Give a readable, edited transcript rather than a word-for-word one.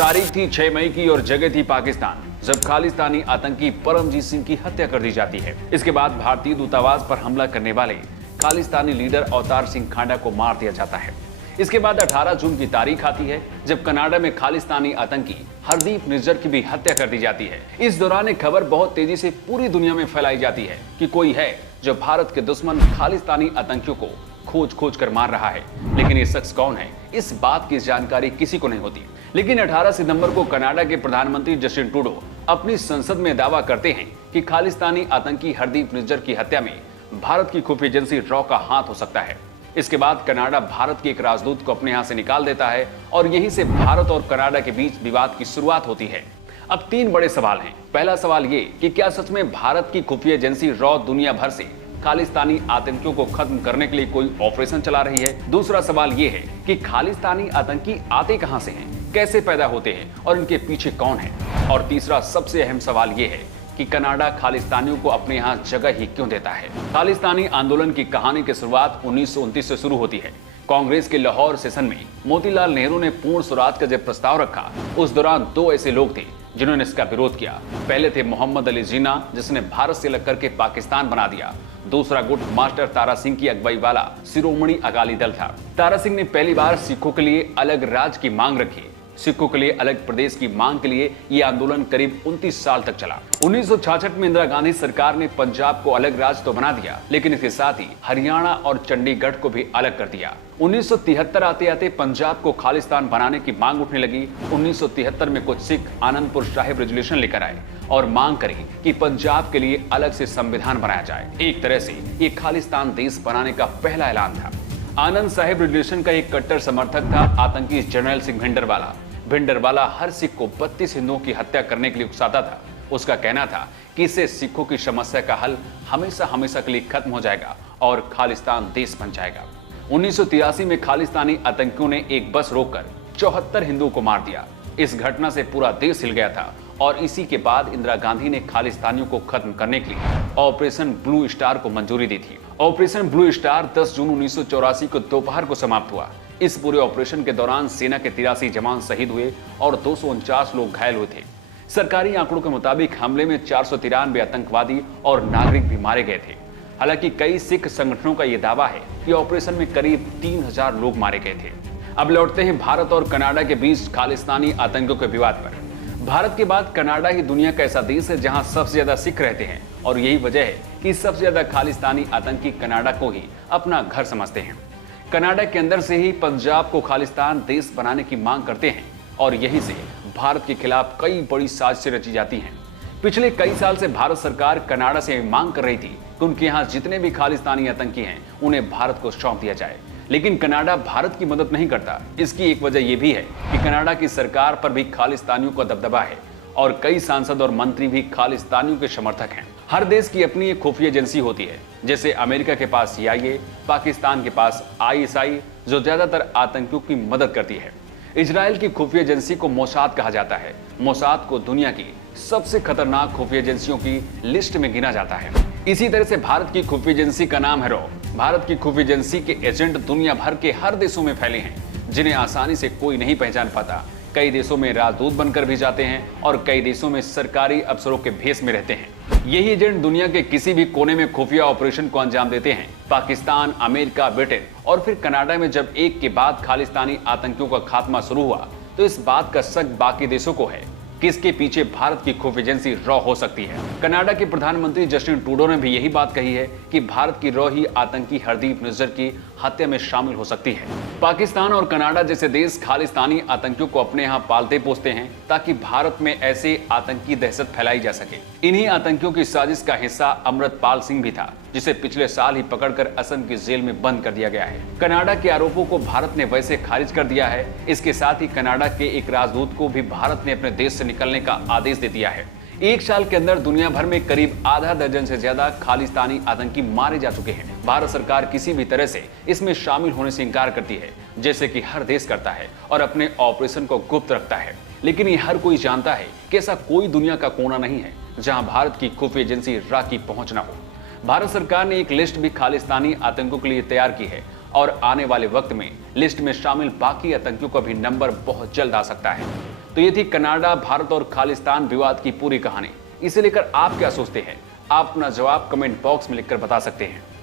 तारीख थी 6 मई की और जगह थी पाकिस्तान, जब खालिस्तानी आतंकी परमजीत सिंह की हत्या कर दी जाती है। इसके बाद भारतीय दूतावास पर हमला करने वाले खालिस्तानी लीडर अवतार सिंह खांडा को मार दिया जाता है। इसके बाद 18 जून की तारीख आती है, जब कनाडा में खालिस्तानी आतंकी हरदीप निज्जर की भी हत्या कर दी जाती है। इस दौरान एक खबर बहुत तेजी से पूरी दुनिया में फैलाई जाती है कि कोई है जो भारत के दुश्मन खालिस्तानी आतंकियों को खोज खोज कर मार रहा है। लेकिन ये शख्स कौन है, इस बात की जानकारी किसी को नहीं होती। लेकिन 18 सितंबर को कनाडा के प्रधानमंत्री जस्टिन ट्रूडो अपनी संसद में दावा करते हैं कि खालिस्तानी आतंकी हरदीप निज्जर की हत्या में भारत की खुफिया एजेंसी रॉ का हाथ हो सकता है। इसके बाद कनाडा भारत के एक राजदूत को अपने यहां से निकाल देता है और यहीं से भारत और कनाडा के बीच विवाद की शुरुआत होती है। अब 3 बड़े सवाल हैं। पहला सवाल ये कि क्या सच में भारत की खुफिया एजेंसी रॉ दुनिया भर से खालिस्तानी आतंकियों को खत्म करने के लिए कोई ऑपरेशन चला रही है? दूसरा सवाल ये है कि खालिस्तानी आतंकी आते कहां से हैं, कैसे पैदा होते हैं और इनके पीछे कौन है? और तीसरा सबसे अहम सवाल ये है कि कनाडा खालिस्तानियों को अपने यहां जगह ही क्यों देता है? खालिस्तानी आंदोलन की कहानी की शुरुआत 1929 से शुरू होती है। कांग्रेस के लाहौर सेशन में मोतीलाल नेहरू ने पूर्ण स्वराज का जब प्रस्ताव रखा, उस दौरान 2 ऐसे लोग थे जिन्होंने इसका विरोध किया। पहले थे मोहम्मद अली जिन्ना, जिसने भारत से अलग करके पाकिस्तान बना दिया। दूसरा गुट मास्टर तारा सिंह की अगुवाई वाला शिरोमणि अकाली दल था। तारा सिंह ने पहली बार सिखों के लिए अलग राज्य की मांग रखी। सिखों के लिए अलग प्रदेश की मांग के लिए यह आंदोलन करीब 29 साल तक चला। 1966 में इंदिरा गांधी सरकार ने पंजाब को अलग राज्य तो बना दिया, लेकिन इसके साथ ही हरियाणा और चंडीगढ़ को भी अलग कर दिया। 1973 आते आते पंजाब को खालिस्तान बनाने की मांग उठने लगी। 1973 में कुछ सिख आनंदपुर साहिब रेजोल्यूशन लेकर आए और मांग करी कि पंजाब के लिए अलग से संविधान बनाया जाए। एक तरह से ये खालिस्तान देश बनाने का पहला ऐलान था। आनंद साहिब रेजोल्यूशन का एक कट्टर समर्थक था आतंकी जर्नैल सिंह भिंडरवाला। भिंडरवाला हर सिख को 32 हिंदुओं की हत्या करने के लिए उकसाता था। उसका कहना था कि इससे सिखों की समस्या का हल हमेशा हमेशा के लिए खत्म हो जाएगा और खालिस्तान देश बन जाएगा। 1983 में खालिस्तानी आतंकियों ने एक बस रोककर 74 हिंदुओं को मार दिया। इस घटना से पूरा देश हिल गया था और इसी के बाद इंदिरा गांधी ने खालिस्तानियों को खत्म करने के लिए ऑपरेशन ब्लू स्टार को मंजूरी दी थी। ऑपरेशन ब्लू स्टार 10 जून 1984 को दोपहर को समाप्त हुआ। इस पूरे ऑपरेशन के दौरान सेना के 83 जवान शहीद हुए और 249 लोग घायल हुए थे। सरकारी आंकड़ों के मुताबिक हमले में 493 आतंकवादी और नागरिक भी मारे गए थे। हालांकि कई सिख संगठनों का यह दावा है कि ऑपरेशन में करीब 3000 लोग मारे गए थे। अब लौटते हैं भारत और कनाडा के बीच खालिस्तानी आतंकियों के विवाद पर। भारत के बाद कनाडा ही दुनिया का ऐसा देश है जहां सबसे ज्यादा सिख रहते हैं और यही वजह है कि सबसे ज्यादा खालिस्तानी आतंकी कनाडा को ही अपना घर समझते हैं। कनाडा के अंदर से ही पंजाब को खालिस्तान देश बनाने की मांग करते हैं और यहीं से भारत के खिलाफ कई बड़ी साजिशें रची जाती हैं। पिछले कई साल से भारत सरकार कनाडा से मांग कर रही थी कि उनके यहाँ जितने भी खालिस्तानी आतंकी हैं उन्हें भारत को सौंप दिया जाए, लेकिन कनाडा भारत की मदद नहीं करता। इसकी एक वजह यह भी है कि कनाडा की सरकार पर भी खालिस्तानियों का दबदबा है और कई सांसद और मंत्री भी खालिस्तानियों के समर्थक हैं। हर देश की अपनी एक खुफिया एजेंसी होती है, जैसे अमेरिका के पास CIA, पाकिस्तान के पास ISI जो ज्यादातर आतंकियों की मदद करती है। इजराइल की खुफिया एजेंसी को मोसाद कहा जाता है। मोसाद को दुनिया की सबसे खतरनाक खुफिया एजेंसियों की लिस्ट में गिना जाता है। इसी तरह से भारत की खुफिया एजेंसी का नाम है रॉ। भारत की खुफिया एजेंसी के एजेंट दुनिया भर के हर देशों में फैले हैं, जिन्हें आसानी से कोई नहीं पहचान पाता। कई देशों में राजदूत बनकर भी जाते हैं और कई देशों में सरकारी अफसरों के भेष में रहते हैं। यही एजेंट दुनिया के किसी भी कोने में खुफिया ऑपरेशन को अंजाम देते हैं। पाकिस्तान, अमेरिका, ब्रिटेन और फिर कनाडा में जब एक के बाद खालिस्तानी आतंकियों का खात्मा शुरू हुआ, तो इस बात का शक बाकी देशों को है कि इसके पीछे भारत की खुफिया एजेंसी रॉ हो सकती है। कनाडा के प्रधानमंत्री जस्टिन ट्रूडो ने भी यही बात कही है कि भारत की रॉ ही आतंकी हरदीप निज्जर की हत्या में शामिल हो सकती है। पाकिस्तान और कनाडा जैसे देश खालिस्तानी आतंकियों को अपने यहाँ पालते पोसते हैं ताकि भारत में ऐसे आतंकी दहशत फैलाई जा सके। इन्हीं आतंकियों की साजिश का हिस्सा अमृतपाल सिंह भी था, जिसे पिछले साल ही पकड़कर असम की जेल में बंद कर दिया गया है। कनाडा के आरोपों को भारत ने वैसे खारिज कर दिया है। इसके साथ ही कनाडा के एक राजदूत को भी भारत ने अपने देश से निकलने का आदेश दे दिया है। एक साल के अंदर दुनिया भर में करीब आधा दर्जन से ज्यादा खालिस्तानी आतंकी मारे जा चुके हैं। भारत सरकार किसी भी तरह से इसमें शामिल होने से इनकार करती है, जैसे कि हर देश करता है, और अपने ऑपरेशन को गुप्त रखता है। लेकिन ये हर कोई जानता है कि ऐसा कोई दुनिया का कोना नहीं है जहां भारत की खुफिया एजेंसी रॉ की पहुंच न हो। भारत सरकार ने एक लिस्ट भी खालिस्तानी आतंकियों के लिए तैयार की है और आने वाले वक्त में लिस्ट में शामिल बाकी आतंकियों का भी नंबर बहुत जल्द आ सकता है। तो ये थी कनाडा, भारत और खालिस्तान विवाद की पूरी कहानी। इसे लेकर आप क्या सोचते हैं? आप अपना जवाब कमेंट बॉक्स में लिखकर बता सकते हैं।